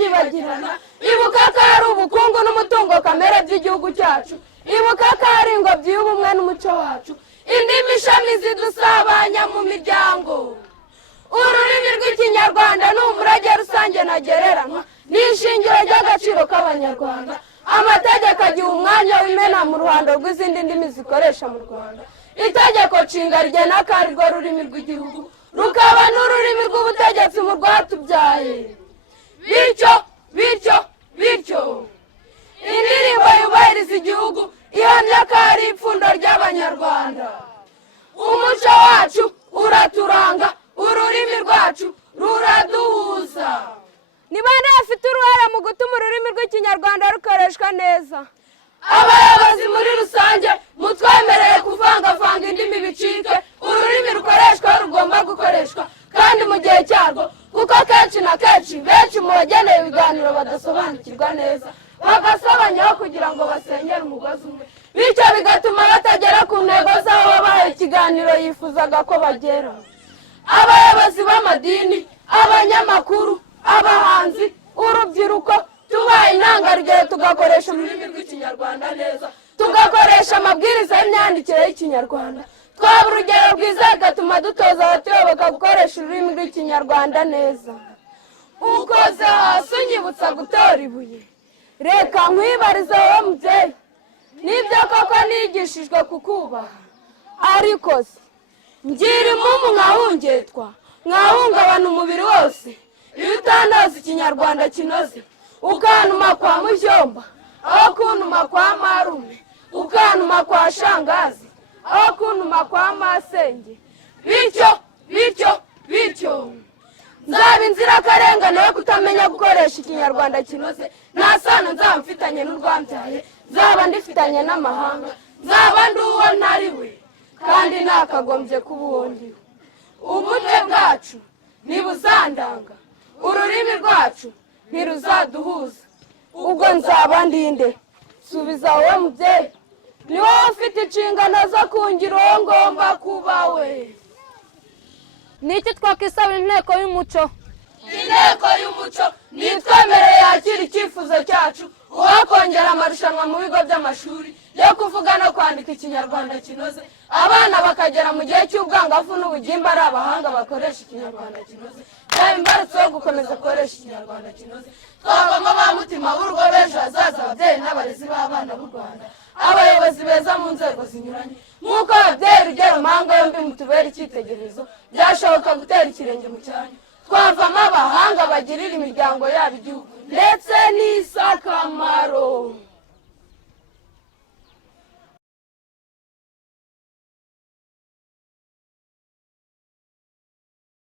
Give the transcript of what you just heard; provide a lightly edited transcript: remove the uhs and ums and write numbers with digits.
byibagirana ibuka ko ari ubukungu n'umutungo kamere by'igihugu cyacu ibuka ko ari ingobyi y'ubumwe n'umuco wacu indimi ishami zidusabanya mu miryango ururimi rw'ikinyarwanda ni umurage rusange ntagereranywa n'ishingiro ry'agaciro k'abanyarwanda amategeko agiha umwanya w'imena mu ruhando rw'izindi ndimi zikoresha mu Rwanda itegeko nshinga rigena ko ari rwo rurimi rw'igihugu rukaba n'ururimi rw'ubutegetsi mu rwatubyaye bityo indirimbo yubahiriza igihugu ihamya ko ari ipfundo ry'abanyarwanda umuco wacu uraturanga ururimi rwacu ruraduhuza ni bande bafite uruhare mu gutuma ururimi rw'ikinyarwanda rukoreshwa neza abayobozi muri rusange mutwemereye kuvangavanga indimi bicike ururimi rukoreshwa rugomba gukoreshwa kandi mu gihe cyarwo kuko kenshi na kenshi benshi mu bageneye ibiganiro badasobanukirwa neza bagasobanyaho kugira ngo basenyere umugozi umwe bityo bigatuma batagera ku ntego z'aho babaye ikiganiro yifuzaga ko bagera abayobozi b'amadini abanyamakuru abahanzi urubyiruko tubaye intangarugero tugakoresha ururimi rw'ikinyarwanda neza tugakoresha amabwiriza y'imyandikire y'ikinyarwanda twaba urugero rwiza bigatuma dutoza abatuyoboka gukoresha ururimi rw'ikinyarwanda neza ukoze hasi unyibutsa gutora ibuye reka nkwibarize wowe mubyeyi nibyo koko nigishijwe kukubaha ariko se ngira impumu nkahungetwa nkahungabana umubiri wose iyo utandaza ikinyarwanda kinoze ukantuma kwa mujyomba aho kuntuma kwa marume ukantuma kwa shangazi aho kuntuma kwa masenge bityo nzaba inzirakarengane yo kutamenya gukoresha ikinyarwanda kinoze nta sano nzaba mfitanye n'urwambyaye nzaba ndifitanye n'amahanga nzaba ndi uwo ntari we kandi nakagombye kuba uwo ndiwe ubumwe bwacu ntibuzandanga ururimi rwacu ntiruzaduhuza ubwo nzaba ndinde subiza wowe mubyeyi ni wowe ufite inshingano zo kungira uwo ngomba kuba we niki twakisabira inteko y'umuco inteko y'umuco nitwemereye yakira icyifuzo cyacu uwakongera amarushanwa mu bigo by'amashuri yo kuvuga no kwandika ikinyarwanda kinoze abana bakagera mu gihe cy'ubwangavu n'ubugimba ari abahanga bakoresha ikinyarwanda kinoze yaba imbarutso yo gukomeza gukoresha ikinyarwanda kinoze twavamo ba mutima b'urugo b'ejo hazaza ababyeyi n'abarezi b'abana b'u Rwanda abayobozi beza mu nzego zinyuranye nk'uko ababyeyi urugero mpanga yombi mutubera icyitegererezo byashoboka gutera ikirenge mu cyanyu twavamo abahanga bagirira imiryango yabo igihugu ndetse n'isi akamaro